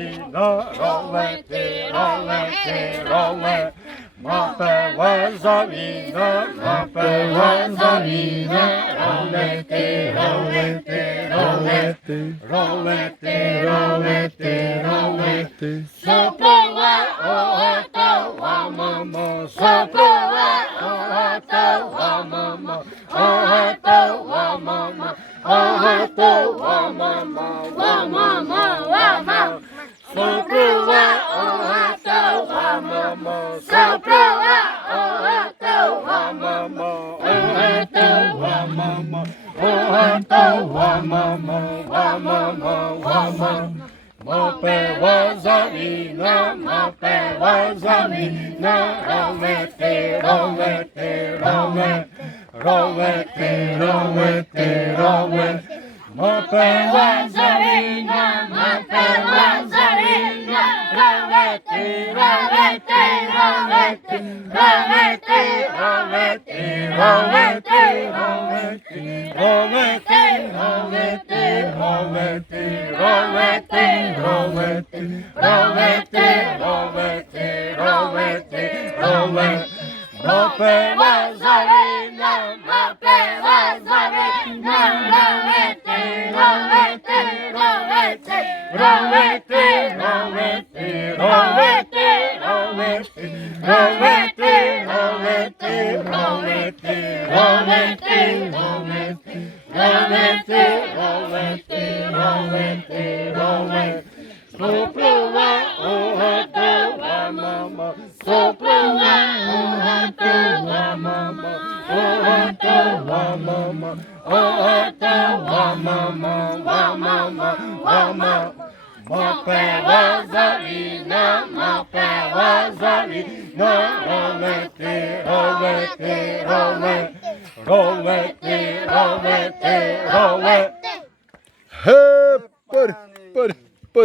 віно, ролети, ролети, роле. Мапела за віно, мапела за віно, ролети, ролети, ролети, ролети, ролети, ролети. Сопила, оготова, мамо, сопила, оготова, мамо, оготова, мамо, оготова, мамо, ва, мамо, ва, мамо. Сопила, оготова, мамо, сопила, оготова, мамо, оготова, мамо, оготова, мамо, ва, мамо, ва, мамо. Мопила за віно, мопила за віно, ролети, ролети, роле, ролети, ролети, роле. Мопила за віно, мопила за віно, ролети, ролети, ролети, ролети, ролети, ролети, ролети, ролети, ролети, ролети, ролети, ролети, ролети, ролети, ролети, роле. Мопила за віно, мопила за віно, ролети, ролети, ролети, ролети, ролети, ролети, ролети, ролети, ролети, ролети, ролети, ролети, ролети, ролети, ролети, ролети. Сопила, оготова, мамо, сопила, оготова, мамо, оготова, мамо, оготова, мамо, ва, мамо, ва, мамо. Мопила за віно, мопила за віно, ролети, ролети, роле, ролети, ролети, роле.